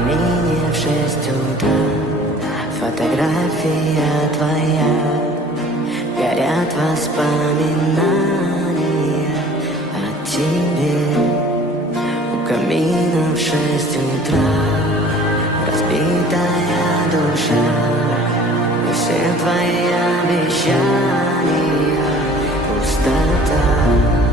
камине в 6 утра. Фотография твоя, горят воспоминания о тебе. У камина в 6 утра разбитая душа, и все твои обещания пустота.